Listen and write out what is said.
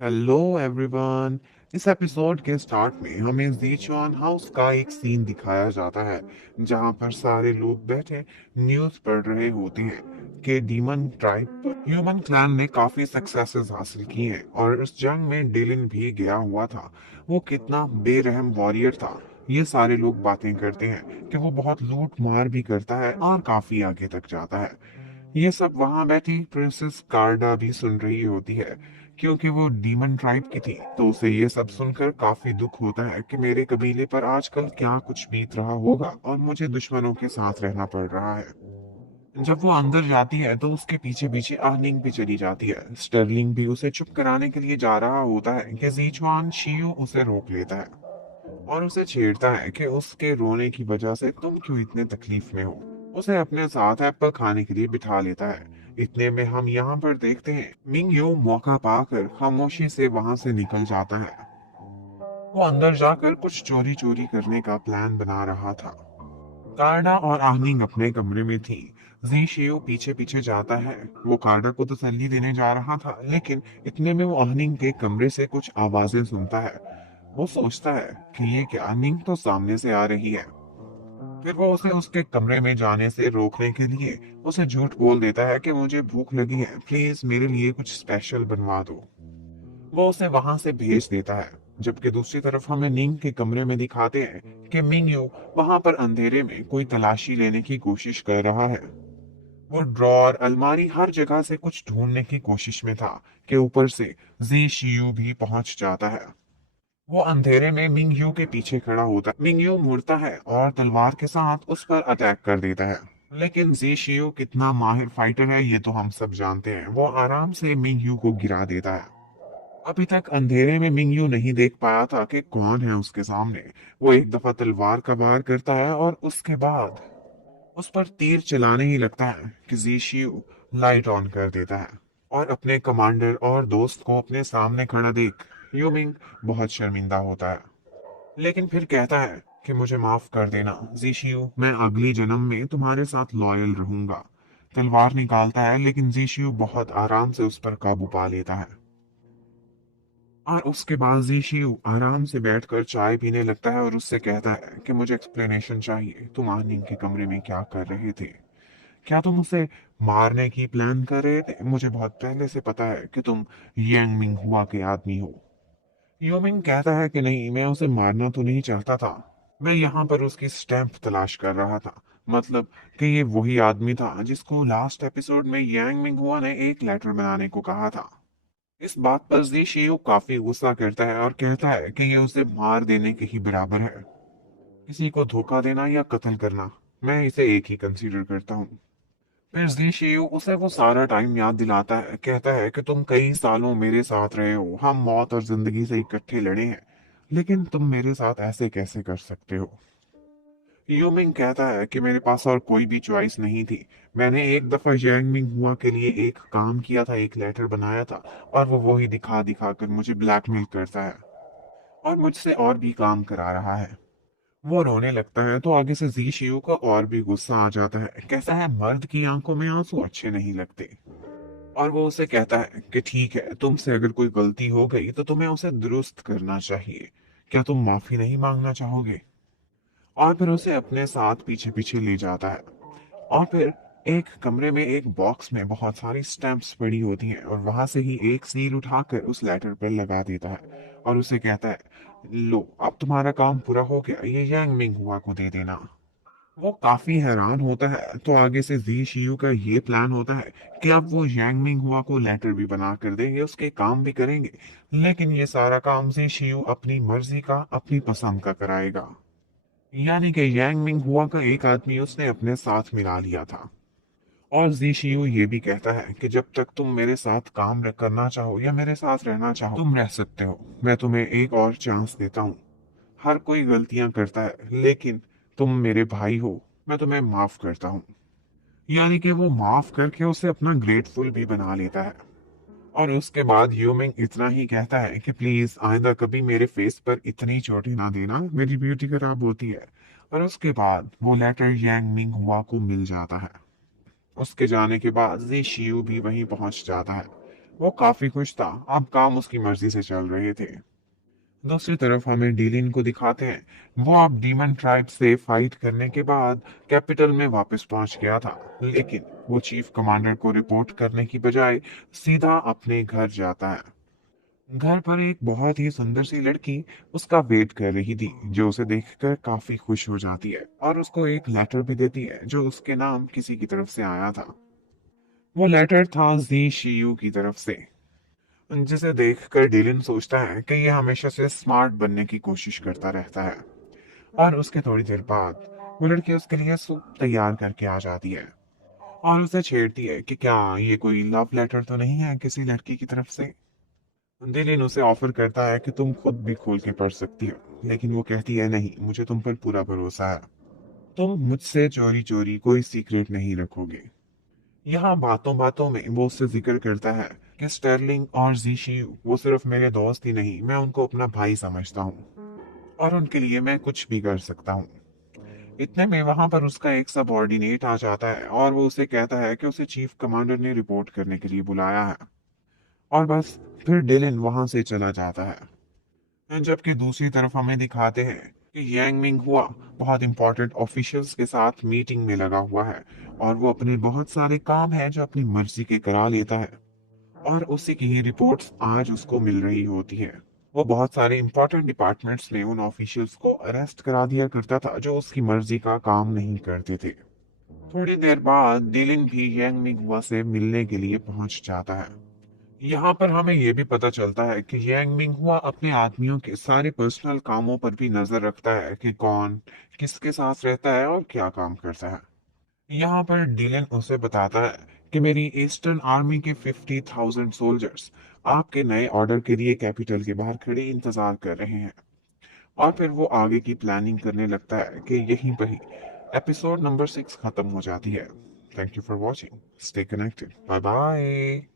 Hello everyone. इस episode के start में हमें ज़ीचुआन हाउस का एक सीन दिखाया जाता है जहां पर सारे लोग बैठे न्यूज़ पढ़ रहे होते हैं कि डीमन ट्राइब पर ह्यूमन क्लैन ने काफी सक्सेसेस हासिल की हैं और इस जंग में डिलिन भी गया हुआ था। वो कितना बेरहम वॉरियर था। ये सारे लोग बातें करते हैं कि वो बहुत लूट मार भी करता है और काफी आगे तक जाता है। ये सब वहां बैठी प्रिंसेस कार्डा भी सुन रही होती है क्योंकि वो डीमन ट्राइब की थी। तो उसे ये सब सुनकर काफी दुख होता है कि मेरे कबीले पर आजकल क्या कुछ बीत रहा होगा और मुझे दुश्मनों के साथ रहना पड़ रहा है। जब वो अंदर जाती है तो उसके पीछे पीछे आहनिंग भी चली जाती है। स्टर्लिंग भी उसे चुप कराने के लिए जा रहा होता है कि जीचुआन शियू उसे रोक लेता है और उसे छेड़ता है कि उसके रोने की वजह से तुम क्यों इतने तकलीफ में हो। उसे अपने साथ एप्पल खाने के लिए बिठा लेता है। इतने में हम यहाँ पर देखते हैं मिंग यू मौका पाकर खामोशी से वहां से निकल जाता है। वो अंदर जाकर कुछ चोरी चोरी करने का प्लान बना रहा था। कार्डा और आहनिंग अपने कमरे में थी। जी शियो पीछे पीछे जाता है। वो कार्डा को तसल्ली देने जा रहा था लेकिन इतने में वो आहनिंग के कमरे से कुछ आवाजें सुनता है। वो सोचता है कि ये क्या नींद तो सामने से आ रही है। फिर वो उसे उसके कमरे में जाने से रोकने के लिए उसे झूठ बोल देता है कि मुझे भूख लगी है, प्लीज मेरे लिए कुछ स्पेशल बनवा दो। वो उसे वहां से भेज देता है। जबकि दूसरी तरफ हमें नींद के कमरे में दिखाते हैं कि मिंगयू वहां पर अंधेरे में कोई तलाशी लेने की कोशिश कर रहा है। वो ड्रॉर अलमारी हर जगह से कुछ ढूंढने की कोशिश में था कि ऊपर से जी शियू भी पहुंच जाता है। वो अंधेरे में मिंगयू के पीछे खड़ा होता है। मिंगयू मुड़ता है और तलवार के साथ उस पर अटैक कर देता है। लेकिन जी शियू कितना माहिर फाइटर है ये तो हम सब जानते हैं। वो आराम से मिंगयू को गिरा देता है। अभी तक अंधेरे में मिंगयू नहीं देख पाया था कि कौन है उसके सामने। वो एक दफा तलवार का वार करता है और उसके बाद उस पर तीर चलाने ही लगता है कि जी शियू लाइट ऑन कर देता है और अपने कमांडर और दोस्त को अपने सामने खड़ा देख यूमिंग बहुत शर्मिंदा होता है। लेकिन फिर कहता है कि मुझे माफ कर देना जीशियू, मैं अगली जन्म में तुम्हारे साथ लॉयल रहूंगा। तलवार निकालता है लेकिन जीशियू बहुत आराम से उस पर काबू पा लेता है और उसके बाद जीशियू आराम से बैठकर चाय पीने लगता है और उससे कहता है कि मुझे एक्सप्लेनेशन चाहिए, तुम आनिंग के कमरे में क्या कर रहे थे? क्या तुम उसे मारने की प्लान कर रहे थे? मुझे बहुत पहले से पता है कि तुम यांग मिंग हुआ के आदमी हो। यूमिंग कहता है कि नहीं, मैं उसे मारना तो नहीं चाहता था, मैं यहाँ पर उसकी स्टैंप तलाश कर रहा था। मतलब कि ये वही आदमी था जिसको लास्ट एपिसोड में यांग मिंग हुआ ने एक लेटर बनाने को कहा था। इस बात पर जी शियू काफी गुस्सा करता है और कहता है कि ये उसे मार देने के ही बराबर है। किसी को धोखा देना या कत्ल करना, मैं इसे एक ही कंसीडर करता हूँ। फिर जी शियू उसे वो सारा टाइम याद दिलाता है। कहता है कि तुम कई सालों मेरे साथ रहे हो, हम मौत और जिंदगी से इकट्ठे लड़े हैं, लेकिन तुम मेरे साथ ऐसे कैसे कर सकते हो? यूमिंग कहता है कि मेरे पास और कोई भी चॉइस नहीं थी। मैंने एक दफा यांग मिंग हुआ के लिए एक काम किया था, एक लेटर बनाया था, और वो वही दिखा दिखा कर मुझे ब्लैकमेल करता है और मुझसे और भी काम करा रहा है। वो रोने लगता है तो आगे से जी शियू को और भी गुस्सा आ जाता है। कैसा है, मर्द की आंखों में आंसू अच्छे नहीं लगते। और वो उसे कहता है कि ठीक है, तुमसे अगर कोई गलती हो गई तो तुम्हें उसे दुरुस्त करना चाहिए। क्या तुम माफी नहीं मांगना चाहोगे? और फिर उसे अपने साथ पीछे पीछे ले जाता है और फिर एक कमरे में एक बॉक्स में बहुत सारी स्टैम्प्स पड़ी होती हैं और वहां से ही एक सील उठाकर उस लेटर पर लगा देता है और उसे कहता है, लो अब तुम्हारा काम पूरा हो गया, ये यांग मिंग हुआ को दे देना। वो काफी हैरान होता है तो आगे से जी शियू का ये प्लान होता है कि अब वो यांग मिंग हुआ को लेटर भी बना कर देंगे, उसके काम भी करेंगे, लेकिन ये सारा काम जी शियू अपनी मर्जी का, अपनी पसंद का कराएगा। यानी कि यांग मिंग हुआ का एक आदमी उसने अपने साथ मिला लिया था। और जी शियू ये भी कहता है कि जब तक तुम मेरे साथ करना चाहो या मेरे साथ रहना चाहो, तुम रह सकते हो। मैं तुम्हें एक और चांस देता हूँ। हर कोई गलतियां करता है, लेकिन तुम मेरे भाई हो, मैं तुम्हें माफ करता हूँ। यानी कि वो माफ करके उसे अपना ग्रेटफुल भी बना लेता है। और उसके बाद यूमिंग इतना ही कहता है कि प्लीज आइंदा कभी मेरे फेस पर इतनी चोटें ना देना, मेरी ब्यूटी खराब होती है। और उसके बाद वो लेटर यांग मिंग हुआ को मिल जाता है। उसके जाने के बाद जी शियू भी वहीं पहुंच जाता है। वो काफी खुश था, अब काम उसकी मर्जी से चल रहे थे। दूसरी तरफ हमें डीलिन को दिखाते हैं। वो अब डीमन ट्राइब से फाइट करने के बाद कैपिटल में वापस पहुंच गया था, लेकिन वो चीफ कमांडर को रिपोर्ट करने की बजाय सीधा अपने घर जाता है। घर पर एक बहुत ही सुंदर सी लड़की उसका वेट कर रही थी, जो उसे देखकर काफी खुश हो जाती है और उसको एक लेटर भी देती है जो उसके नाम किसी की तरफ से आया था। वो लेटर था जी शियू की तरफ से, जिसे देखकर डीलिन सोचता है कि ये हमेशा से स्मार्ट बनने की कोशिश करता रहता है। और उसके थोड़ी देर बाद वो लड़की उसके लिए सूप तैयार करके आ जाती है और उसे छेड़ती है कि क्या ये कोई लव लेटर तो नहीं है किसी लड़की की तरफ से। दिलीन उसे ऑफर करता है कि तुम खुद भी खोल के पढ़ सकती हो, लेकिन वो कहती है नहीं, मुझे तुम पर पूरा भरोसा है, तुम मुझसे चोरी चोरी कोई सीक्रेट नहीं रखोगे। यहाँ बातों बातों में वो उससे जिक्र करता है कि स्टर्लिंग और जीशियू वो सिर्फ मेरे दोस्त ही नहीं, मैं उनको अपना भाई समझता हूँ और उनके लिए मैं कुछ भी कर सकता हूँ। इतने में वहां पर उसका एक सबऑर्डिनेट आ जाता है और वो उसे कहता है कि उसे चीफ कमांडर ने रिपोर्ट करने के लिए बुलाया है। और बस फिर डिलिन वहां से चला जाता है। जबकि दूसरी तरफ हमें दिखाते हैं कि यांग मिंग हुआ बहुत इंपॉर्टेंट ऑफिशियल्स के साथ मीटिंग में लगा हुआ है और वो अपने बहुत सारे काम हैं जो अपनी मर्जी के करा लेता है और उसी की ही रिपोर्ट्स आज उसको मिल रही होती है। वो बहुत सारे इंपॉर्टेंट डिपार्टमेंट्स में उन ऑफिशियल्स को अरेस्ट करा दिया करता था जो उसकी मर्जी का काम नहीं करते थे। थोड़ी देर बाद डिलिन भी यांग मिंग हुआ से मिलने के लिए पहुंच जाता है। यहाँ पर हमें यह भी पता चलता है कि यांग मिंग हुआ अपने आदमियों के सारे पर्सनल कामों पर भी नजर रखता है कि कौन किसके साथ रहता है और क्या काम करता है। यहाँ पर डीलन उसे बताता है कि मेरी ईस्टर्न आर्मी के 50,000 सोल्जर्स आपके नए ऑर्डर के लिए कैपिटल के बाहर खड़े इंतजार कर रहे हैं। और फिर वो आगे की प्लानिंग करने लगता है कि यहीं पर ही एपिसोड नंबर 6 खत्म हो जाती है। Thank you for watching, stay connected, bye bye.